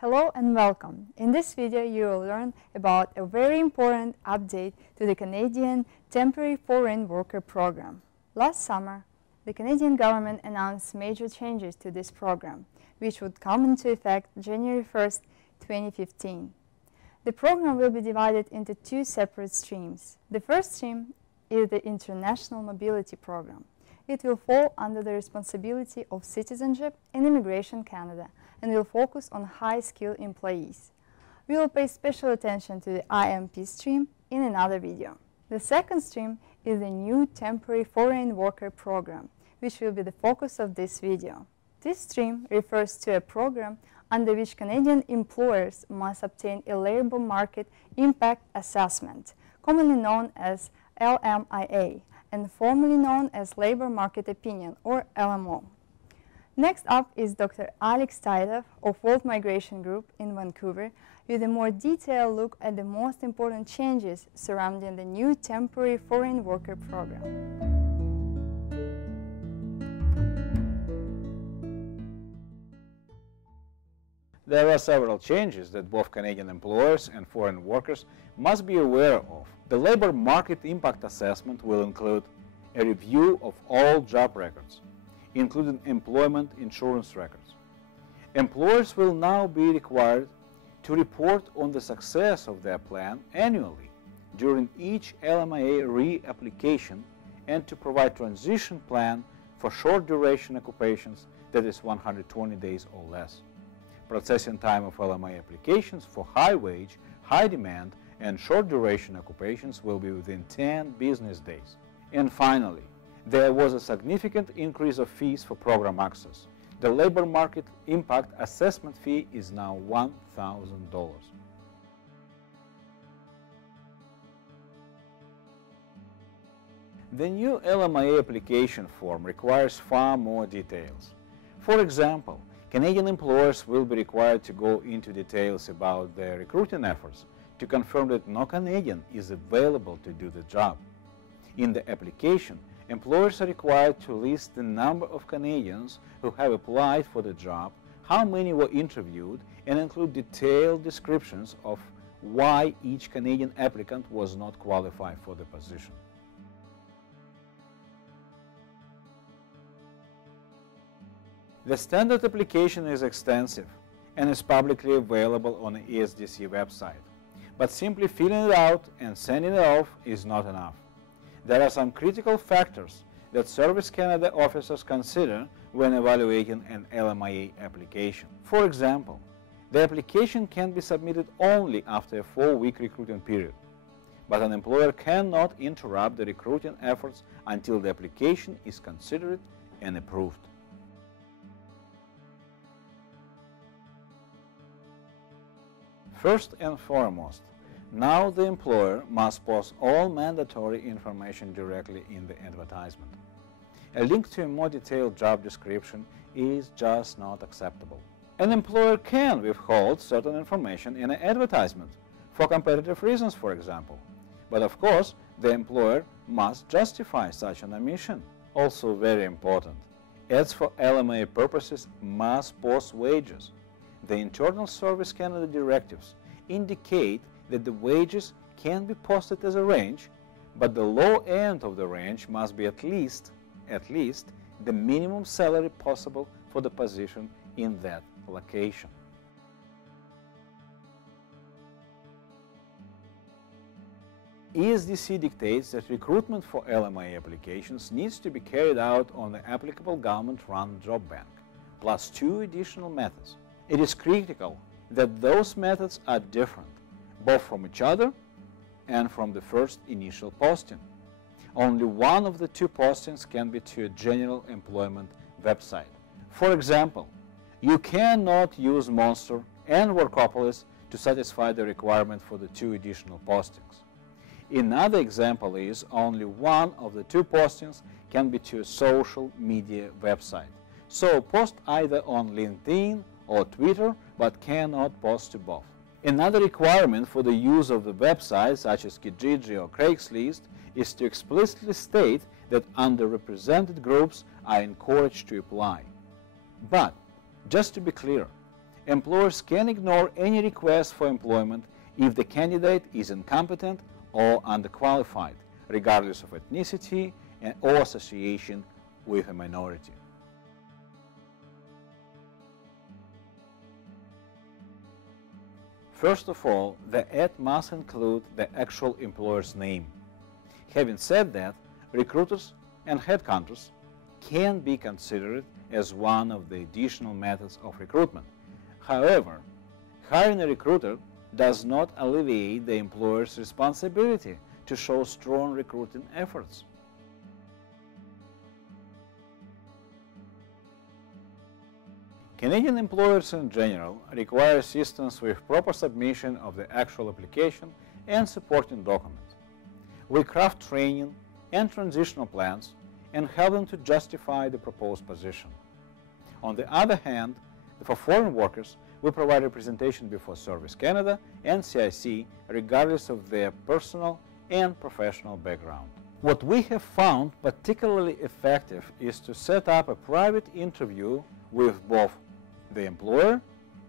Hello and welcome. In this video you will learn about a very important update to the Canadian Temporary Foreign Worker Program. Last summer, the Canadian government announced major changes to this program, which would come into effect January 1st, 2015. The program will be divided into two separate streams. The first stream is the International Mobility Program. It will fall under the responsibility of Citizenship and Immigration Canada and will focus on high-skilled employees. We will pay special attention to the IMP stream in another video. The second stream is the new Temporary Foreign Worker Program, which will be the focus of this video. This stream refers to a program under which Canadian employers must obtain a labor market impact assessment, commonly known as LMIA, and formerly known as Labor Market Opinion, or LMO. Next up is Dr. Alex Titov of World Migration Group in Vancouver with a more detailed look at the most important changes surrounding the new Temporary Foreign Worker Program. There are several changes that both Canadian employers and foreign workers must be aware of. The Labor Market Impact Assessment will include a review of all job records, including employment insurance records. Employers will now be required to report on the success of their plan annually during each LMIA reapplication and to provide transition plan for short-duration occupations, that is 120 days or less. Processing time of LMIA applications for high-wage, high-demand, and short-duration occupations will be within 10 business days. And finally, there was a significant increase of fees for program access. The Labor Market Impact Assessment fee is now $1,000. The new LMIA application form requires far more details. For example, Canadian employers will be required to go into details about their recruiting efforts to confirm that no Canadian is available to do the job. In the application, employers are required to list the number of Canadians who have applied for the job, how many were interviewed, and include detailed descriptions of why each Canadian applicant was not qualified for the position. The standard application is extensive and is publicly available on the ESDC website, but simply filling it out and sending it off is not enough. There are some critical factors that Service Canada officers consider when evaluating an LMIA application. For example, the application can be submitted only after a 4-week recruiting period, but an employer cannot interrupt the recruiting efforts until the application is considered and approved. First and foremost, now the employer must post all mandatory information directly in the advertisement. A link to a more detailed job description is just not acceptable. An employer can withhold certain information in an advertisement, for competitive reasons, for example. But of course, the employer must justify such an omission. Also very important, ads for LMIA purposes must post wages. The Internal Service Canada directives indicate that the wages can be posted as a range, but the low end of the range must be at least the minimum salary possible for the position in that location. ESDC dictates that recruitment for LMIA applications needs to be carried out on the applicable government-run job bank, plus 2 additional methods. It is critical that those methods are different, both from each other and from the first initial posting. Only one of the 2 postings can be to a general employment website. For example, you cannot use Monster and Workopolis to satisfy the requirement for the 2 additional postings. Another example is only one of the 2 postings can be to a social media website. So post either on LinkedIn or Twitter, but cannot post to both. Another requirement for the use of the website, such as Kijiji or Craigslist, is to explicitly state that underrepresented groups are encouraged to apply. But, just to be clear, employers can ignore any request for employment if the candidate is incompetent or underqualified, regardless of ethnicity or association with a minority. First of all, the ad must include the actual employer's name. Having said that, recruiters and headhunters can be considered as one of the additional methods of recruitment. However, hiring a recruiter does not alleviate the employer's responsibility to show strong recruiting efforts. Canadian employers in general require assistance with proper submission of the actual application and supporting documents. We craft training and transitional plans and help them to justify the proposed position. On the other hand, for foreign workers, we provide representation before Service Canada and CIC regardless of their personal and professional background. What we have found particularly effective is to set up a private interview with both the employer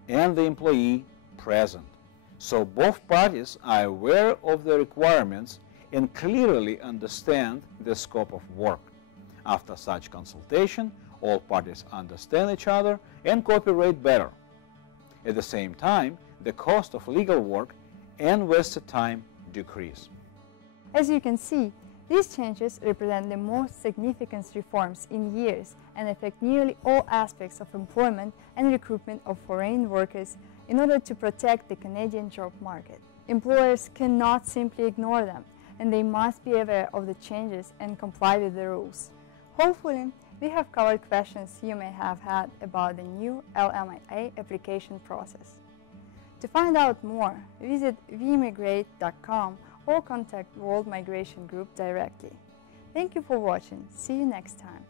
and the employee present, so both parties are aware of the requirements and clearly understand the scope of work. After such consultation, all parties understand each other and cooperate better. At the same time, the cost of legal work and wasted time decrease. As you can see, these changes represent the most significant reforms in years and affect nearly all aspects of employment and recruitment of foreign workers in order to protect the Canadian job market. Employers cannot simply ignore them, and they must be aware of the changes and comply with the rules. Hopefully, we have covered questions you may have had about the new LMIA application process. To find out more, visit vimmigrate.com or contact World Migration Group directly. Thank you for watching. See you next time.